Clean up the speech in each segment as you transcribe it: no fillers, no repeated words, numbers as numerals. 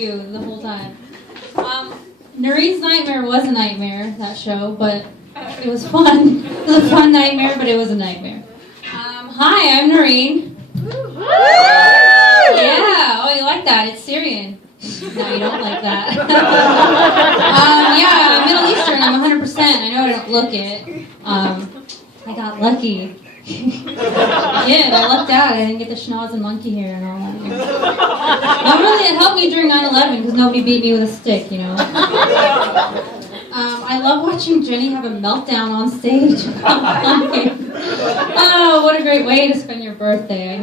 you the whole time. Noreen's Nightmare was a nightmare, that show, but it was fun. It was a fun nightmare, but it was a nightmare. Hi, I'm Noreen. Yeah, oh, you like that? It's Syrian. No, you don't like that. Yeah, I'm Middle Eastern. I'm 100%. I know I don't look it. I got lucky. Yeah, I lucked out. I didn't get the schnoz and monkey hair and all that. Normally it helped me during 9/11 because nobody beat me with a stick, you know. I love watching Jenny have a meltdown on stage. Oh, what a great way to spend your birthday. I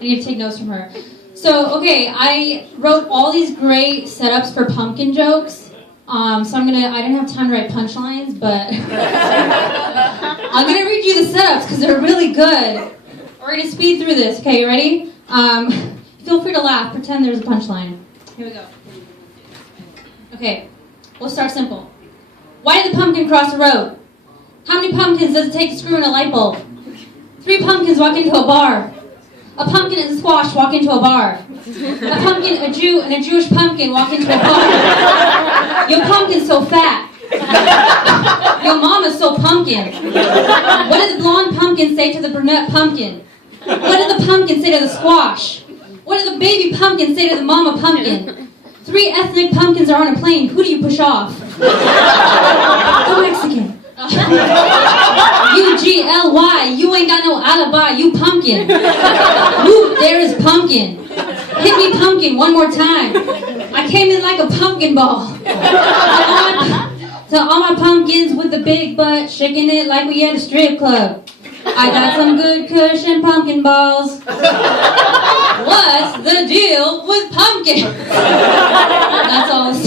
need to take notes from her. So, okay, I wrote all these great setups for pumpkin jokes. So I didn't have time to write punchlines, but I'm gonna read you the setups because they're really good. We're gonna speed through this. Okay, you ready? Feel free to laugh. Pretend there's a punchline. Here we go. Okay, we'll start simple. Why did the pumpkin cross the road? How many pumpkins does it take to screw in a light bulb? 3 pumpkins walk into a bar. A pumpkin and a squash walk into a bar. A pumpkin, a Jew, and a Jewish pumpkin walk into a bar. Your pumpkin's so fat. Your mama's so pumpkin. What did the blonde pumpkin say to the brunette pumpkin? What did the pumpkin say to the squash? What did the baby pumpkin say to the mama pumpkin? 3 ethnic pumpkins are on a plane. Who do you push off? The Mexican. UGLY, you ain't got no alibi, you pumpkin. Whoop, there is pumpkin. Hit me pumpkin one more time. I came in like a pumpkin ball. To all my pumpkins with the big butt, shaking it like we at a strip club. I got some good cushion pumpkin balls. What's the deal with pumpkin? That's all it's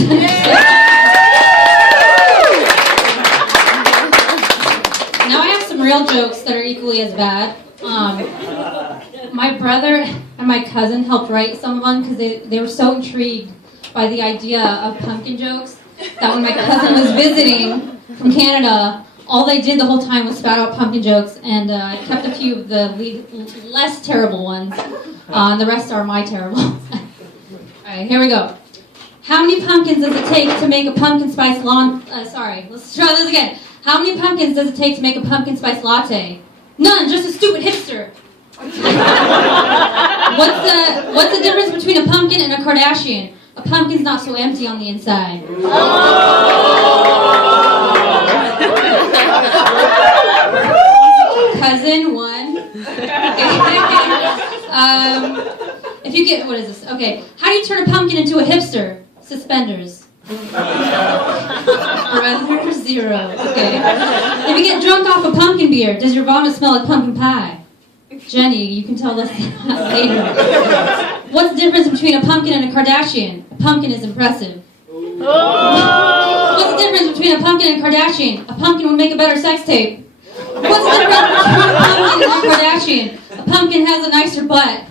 Now I have some real jokes that are equally as bad. My brother and my cousin helped write some of them because they were so intrigued by the idea of pumpkin jokes that when my cousin was visiting from Canada, all they did the whole time was spout out pumpkin jokes, and I kept a few of the less terrible ones. The rest are my terrible. All right, here we go. How many pumpkins does it take to make a pumpkin spice let's try this again. How many pumpkins does it take to make a pumpkin spice latte? None, just a stupid hipster. What's the difference between a pumpkin and a Kardashian? A pumpkin's not so empty on the inside. Cousin 1. If you get, what is this? Okay. How do you turn a pumpkin into a hipster? Suspenders. Brother 0. Okay. If you get drunk off a pumpkin beer, does your vomit smell like pumpkin pie? Jenny, you can tell us that later. What's the difference between a pumpkin and a Kardashian? A pumpkin is impressive. What's the difference between a pumpkin and a Kardashian? A pumpkin would make a better sex tape. What's the difference between a pumpkin and a Kardashian? A pumpkin has a nicer butt.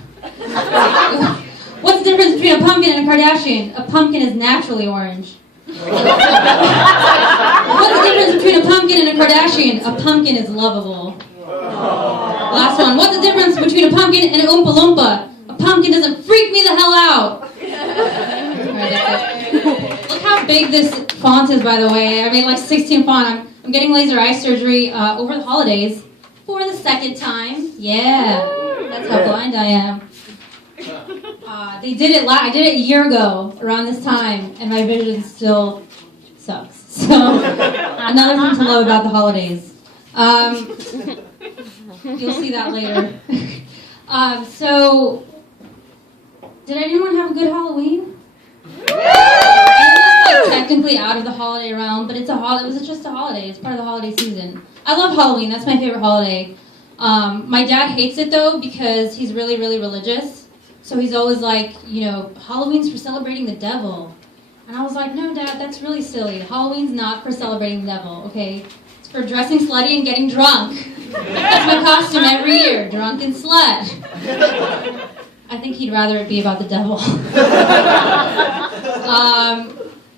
What's the difference between a pumpkin and a Kardashian? A pumpkin is naturally orange. What's the difference between a pumpkin and a Kardashian? A pumpkin is lovable. Last one. What's the difference between a pumpkin and an Oompa Loompa? A pumpkin doesn't freak me the hell out. Alright, that's it. Look how big this font is, by the way. I made like 16 font. I'm getting laser eye surgery over the holidays for the 2nd time. Yeah, that's how blind I am. I did it a year ago around this time, and my vision still sucks. So another thing to love about the holidays. You'll see that later. So, did anyone have a good Halloween? I know it's like technically out of the holiday realm, but it was just a holiday. It's part of the holiday season. I love Halloween. That's my favorite holiday. My dad hates it though because he's really, really religious. So he's always like, Halloween's for celebrating the devil. And I was like, no, Dad, that's really silly. Halloween's not for celebrating the devil, okay? It's for dressing slutty and getting drunk. That's my costume every year, drunk and slut. I think he'd rather it be about the devil.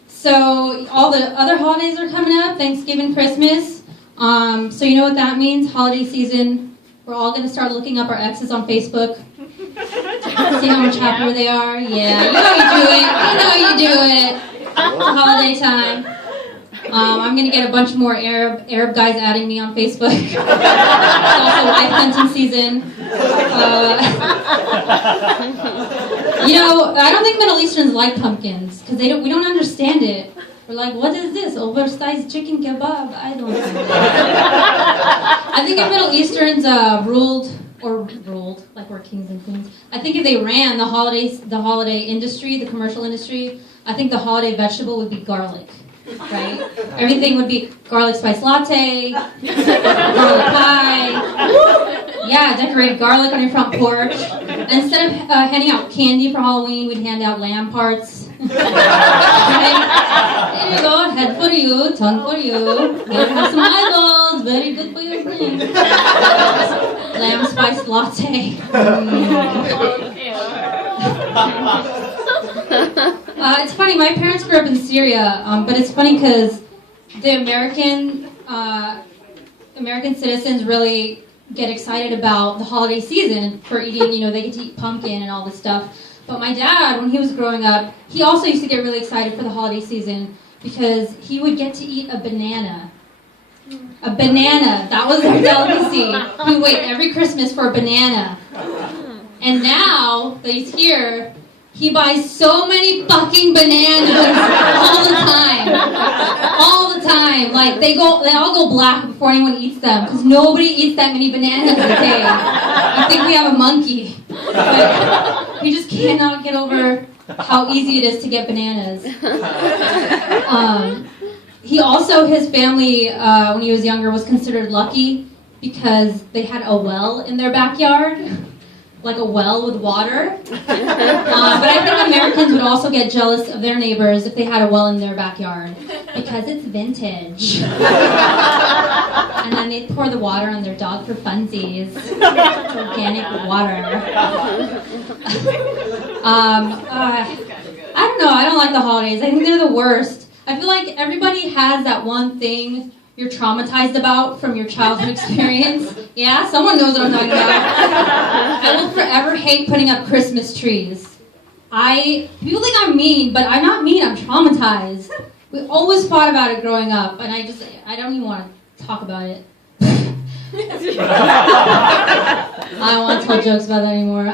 So all the other holidays are coming up, Thanksgiving, Christmas. So you know what that means, holiday season. We're all going to start looking up our exes on Facebook. See how much happier they are? Yeah, you know you do it. You know you holiday time. I'm gonna get a bunch more Arab guys adding me on Facebook. It's also wife hunting season. I don't think Middle Easterns like pumpkins because we don't understand it. We're like, what is this? Oversized chicken kebab? I don't know. I think if Middle Easterns ruled, like we're kings and queens, I think if they ran the holiday industry, the commercial industry, I think the holiday vegetable would be garlic, right? Everything would be garlic spice latte, garlic pie. Yeah, decorated garlic on your front porch. Instead of handing out candy for Halloween, we'd hand out lamb parts. Right? There you go, head for you, tongue for you. Here have some eyeballs, very good for your brain. Lamb spiced latte. It's funny, my parents grew up in Syria, but it's funny because the American citizens really get excited about the holiday season for eating, they get to eat pumpkin and all this stuff. But my dad, when he was growing up, he also used to get really excited for the holiday season because he would get to eat a banana. A banana, that was their delicacy. He would wait every Christmas for a banana. And now that he's here, he buys so many fucking bananas all the time. All the time. Like, they all go black before anyone eats them because nobody eats that many bananas a day. I think we have a monkey. But we just cannot get over how easy it is to get bananas. His family, when he was younger, was considered lucky because they had a well in their backyard. Like a well with water. But I think Americans would also get jealous of their neighbors if they had a well in their backyard because it's vintage. And then they pour the water on their dog for funsies. Organic water. I don't know, I don't like the holidays. I think they're the worst. I feel like everybody has that one thing you're traumatized about from your childhood experience. Yeah, someone knows what I'm talking about. I will forever hate putting up Christmas trees. People think I'm mean, but I'm not mean, I'm traumatized. We always fought about it growing up, and I don't even want to talk about it. I don't want to tell jokes about that anymore.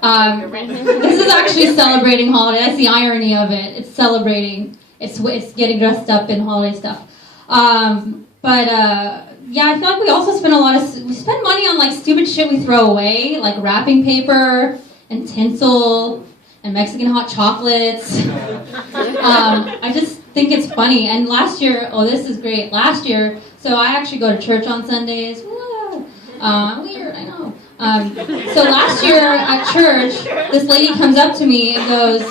This is actually celebrating holiday. That's the irony of it. It's celebrating. It's getting dressed up in holiday stuff. Yeah, I feel like we also spend we spend money on like stupid shit we throw away, like wrapping paper and tinsel and Mexican hot chocolates. I just think it's funny. And last year, this is great. Last year, so I actually go to church on Sundays. Woo! Weird, I know. So last year at church, this lady comes up to me and goes,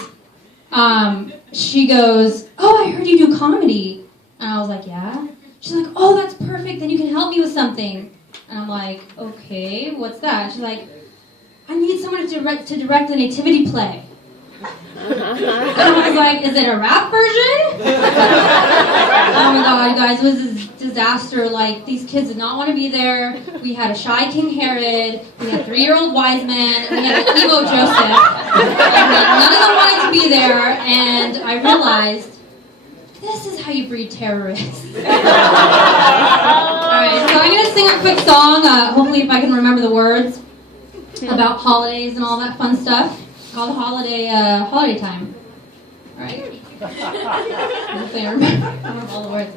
she goes, "Oh, I heard you do comedy." And I was like, "Yeah." She's like, "Oh, that's perfect. Then you can help me with something." And I'm like, "Okay, what's that?" She's like, "I need someone to direct a nativity play." And I was like, "Is it a rap version?" Oh my god, guys, it was a disaster. Like, these kids did not want to be there. We had a shy King Herod, we had 3-year-old wise men, we had an emo Joseph. And none of them wanted to be there, and I realized, this is how you breed terrorists. Alright, so I'm going to sing a quick song, hopefully if I can remember the words, about holidays and all that fun stuff. Called Holiday Time. Alright. Hopefully I remember all the words.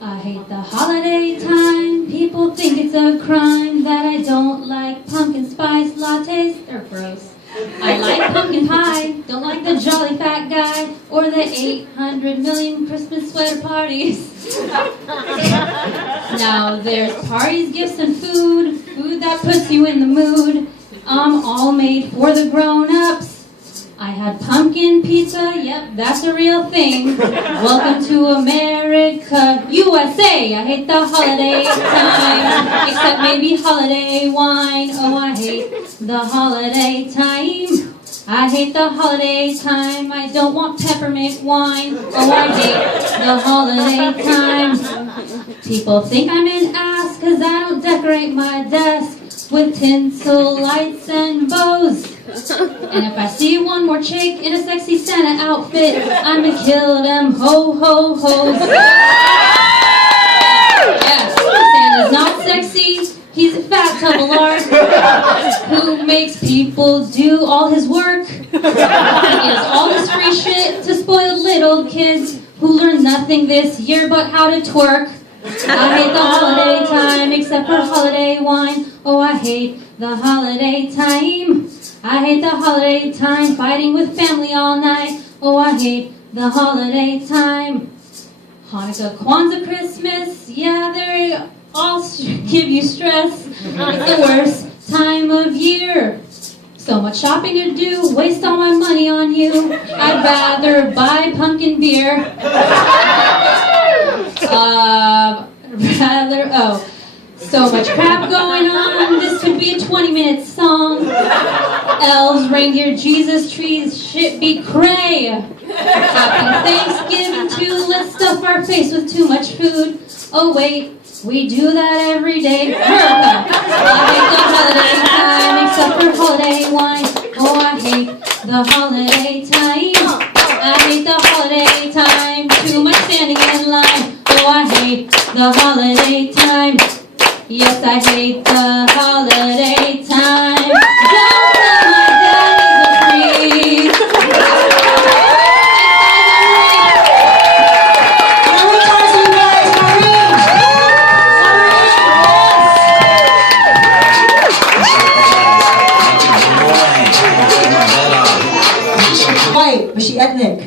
I hate the holiday time. People think it's a crime that I don't like pumpkin spice lattes. They're gross. I like pumpkin pie. Don't like the jolly fat guy or the 800 million Christmas sweater parties. Now there's parties, gifts, and food that puts you in the mood. All made for the grown-ups. I had pumpkin pizza, yep, that's a real thing. Welcome to America, USA. I hate the holiday time, except maybe holiday wine. Oh, I hate the holiday time. I hate the holiday time. I don't want peppermint wine. Oh, I hate the holiday time. People think I'm an ass 'cause I don't decorate my desk with tinsel lights and bows. And if I see one more chick in a sexy Santa outfit, I'ma kill them ho-ho-hos. Yes, Santa's not sexy. He's a fat tub of lard who makes people do all his work. He gives all this free shit to spoiled little kids who learn nothing this year but how to twerk. I hate the holiday time except for holiday wine. Oh, I hate the holiday time. I hate the holiday time, fighting with family all night. Oh, I hate the holiday time. Hanukkah, Kwanzaa, Christmas, yeah, they all give you stress. It's the worst time of year. So much shopping to do, waste all my money on you. I'd rather buy pumpkin beer. So much crap going on. This could be a 20-minute song. Elves, reindeer, Jesus, trees, shit be cray. Happy Thanksgiving too. Let's stuff our face with too much food. Oh wait, we do that every day. America. I hate the holiday time except for holiday wine. Oh, I hate the holiday time. I hate the holiday time. Too much standing in line. Oh, I hate the holiday time. Yes, I hate the holiday time. Don't tell my daddy's a freak. White, but she ethnic.